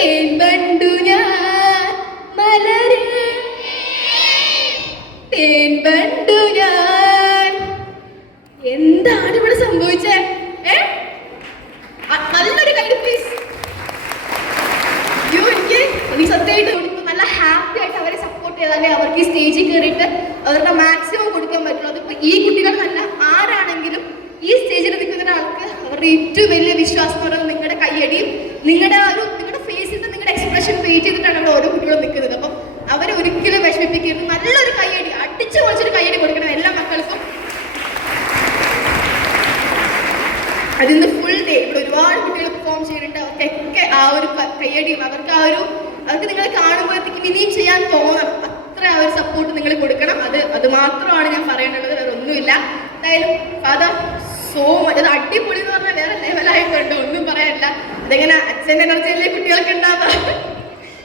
തേൻ ബണ്ടു ഞാൻ മലരെ തേൻ ബണ്ടു ഞാൻ. എന്താണ് ഇവിടെ സംഭവിച്ചേ? നല്ലൊരു കൈ പ്ലീസ്. എനിക്ക് സത്യമായിട്ട് നല്ല ഹാപ്പി ആയിട്ട് അവരെ സപ്പോർട്ട് ചെയ്താലേ അവർക്ക് ഈ സ്റ്റേജിൽ കയറിയിട്ട് അവരുടെ മാക്സിമം കൊടുക്കാൻ പറ്റുള്ളൂ. അതിപ്പോൾ ഈ കുട്ടികളല്ല, ആരാണെങ്കിലും ഈ സ്റ്റേജിൽ നിൽക്കുന്ന ഒരാൾക്ക് അവരുടെ ഏറ്റവും വലിയ വിശ്വാസം എന്ന് പറയുന്നത് നിങ്ങളുടെ കയ്യടിയും നിങ്ങളുടെ ഫേസിൽ നിങ്ങളുടെ എക്സ്പ്രഷൻ വെയിറ്റ് ചെയ്തിട്ടാണ് അവിടെ ഓരോ കുട്ടികളും നിൽക്കുന്നത്. അപ്പം അവരെ ഒരിക്കലും വിഷമിപ്പിക്കരുത്. നല്ലൊരു കയ്യടി, അടിച്ചു പൊളിച്ചൊരു കയ്യടി കൊടുക്കണം എല്ലാ മക്കൾക്കും. അതിന്ന് ഫുൾ ഡേ ഇവിടെ ഒരുപാട് കുട്ടികൾ പെർഫോം ചെയ്യുന്നുണ്ട്. അവർക്കൊക്കെ ആ ഒരു കയ്യടിയും അവർക്ക് നിങ്ങൾ കാണുമ്പോഴത്തേക്കും ഇനിയും ചെയ്യാൻ തോന്നണം. അത്ര ആ ഒരു സപ്പോർട്ട് നിങ്ങൾ കൊടുക്കണം. അത് മാത്രമാണ് ഞാൻ പറയാനുള്ളത്, വേറെ ഒന്നുമില്ല. എന്തായാലും ഫാദർ സോ മച്ച്, അത് അടിപൊളി എന്ന് പറഞ്ഞാൽ വേറെ ലെവലായിട്ടുണ്ട്, ഒന്നും പറയാനില്ല. അതെങ്ങനെ അച്ഛൻ്റെ എനർജിയിലെ കുട്ടികൾക്ക് ഉണ്ടാവുക.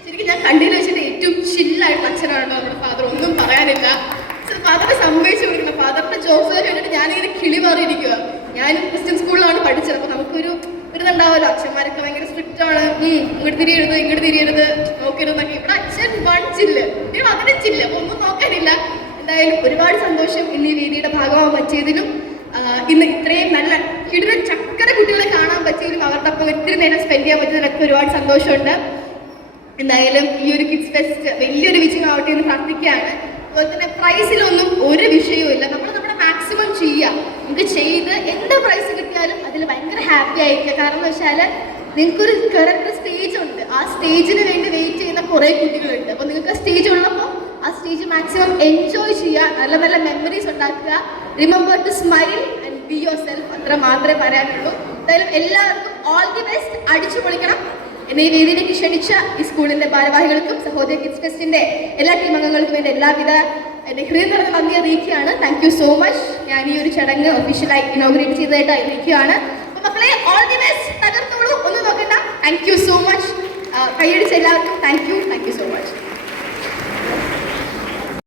ശരിക്കും ഞാൻ കണ്ടിയിൽ വെച്ചിട്ട് ഏറ്റവും ചില്ലായിട്ട് അച്ഛനാണോ നമ്മുടെ ഫാദർ, ഒന്നും പറയാനില്ല. ഫാദറിനെ സംഭവിച്ചു കൊടുക്കണം. ഫാദറിന്റെ ജോബ്സ് കണ്ടിട്ട് ഞാനിങ്ങനെ കിളി മാറിയിരിക്കുക. ഞാൻ ക്രിസ്ത്യൻ സ്കൂളിലാണ് പഠിച്ചത്. അപ്പോൾ നമുക്കൊരു ഇതുണ്ടാവുമല്ലോ, അച്ഛന്മാരൊക്കെ ഭയങ്കര സ്ട്രിക്റ്റ് ആണ്. ഇങ്ങോട്ട് തിരിയരുത് നോക്കരുതെന്നൊക്കെ. ഇവിടെ അച്ഛൻ വണിച്ചില്ല, കുട്ടികൾ അതിനിച്ചില്ല, അപ്പോൾ ഒന്നും നോക്കാനില്ല. എന്തായാലും ഒരുപാട് സന്തോഷം ഇന്ന് ഈ വേദിയുടെ ഭാഗമാകാൻ പറ്റിയതിലും ഇന്ന് ഇത്രയും നല്ല കിടിലൻ ചക്കര കുട്ടികളെ കാണാൻ പറ്റിയതിലും അവരുടെ ഒപ്പം ഒത്തിരി നേരം സ്പെൻഡ് ചെയ്യാൻ പറ്റിയതിലൊക്കെ ഒരുപാട് സന്തോഷമുണ്ട്. എന്തായാലും ഈ ഒരു കിഡ്സ് ഫെസ്റ്റ് വലിയൊരു വിജയമാവട്ടെ എന്ന് പ്രാർത്ഥിക്കുകയാണ്. അതുപോലെ തന്നെ പ്രൈസിലൊന്നും ഒരു വിഷയവും ഇല്ല. നമ്മൾ നമ്മുടെ മാക്സിമം ചെയ്യുക. നമുക്ക് ചെയ്ത് എന്ത് പ്രൈസ് കിട്ടിയാലും അതിൽ ഭയങ്കര ഹാപ്പി ആയിരിക്കുക. കാരണം എന്ന് വെച്ചാൽ നിങ്ങൾക്കൊരു കറക്റ്റ് സ്റ്റേജ് ഉണ്ട്. ആ സ്റ്റേജിന് വേണ്ടി വെയിറ്റ് ചെയ്യുന്ന കുറേ കുട്ടികളുണ്ട്. അപ്പോൾ നിങ്ങൾക്ക് സ്റ്റേജ് ഉള്ളപ്പോൾ ആ സ്റ്റേജ് മാക്സിമം എൻജോയ് ചെയ്യുക, നല്ല നല്ല മെമ്മറീസ് ഉണ്ടാക്കുക. Remember to smile and be yourself, അത്ര മാത്രമേ പറയാനുള്ളൂ. എന്തായാലും എല്ലാവർക്കും ഓൾ ദി ബെസ്റ്റ്. അടിച്ചു പൊളിക്കണം. എന്നെ ഈ വേദിയിലേക്ക് ക്ഷണിച്ച ഈ സ്കൂളിൻ്റെ ഭാരവാഹികൾക്കും സഹോദരി കിഡ്സ് ഫെസ്റ്റിൻ്റെ എല്ലാ ടീം അംഗങ്ങൾക്കും എൻ്റെ എല്ലാവിധ എൻ്റെ ഹൃദയം നിറഞ്ഞ നന്ദി അറിയിക്കുകയാണ്. Thank you so much. ഞാൻ ഈ ഒരു ചടങ്ങ് ഒഫീഷ്യലായി ഇനോഗ്രേറ്റ് ചെയ്തതായിട്ട് അറിയിക്കുകയാണ്. അപ്പോൾ മക്കളെ ഓൾ ദി ബെസ്റ്റ്. തകർത്തോളൂ, ഒന്നും നോക്കണ്ട. Thank you so much. കൈയടിച്ച എല്ലാവർക്കും താങ്ക് യു സോ മച്ച്.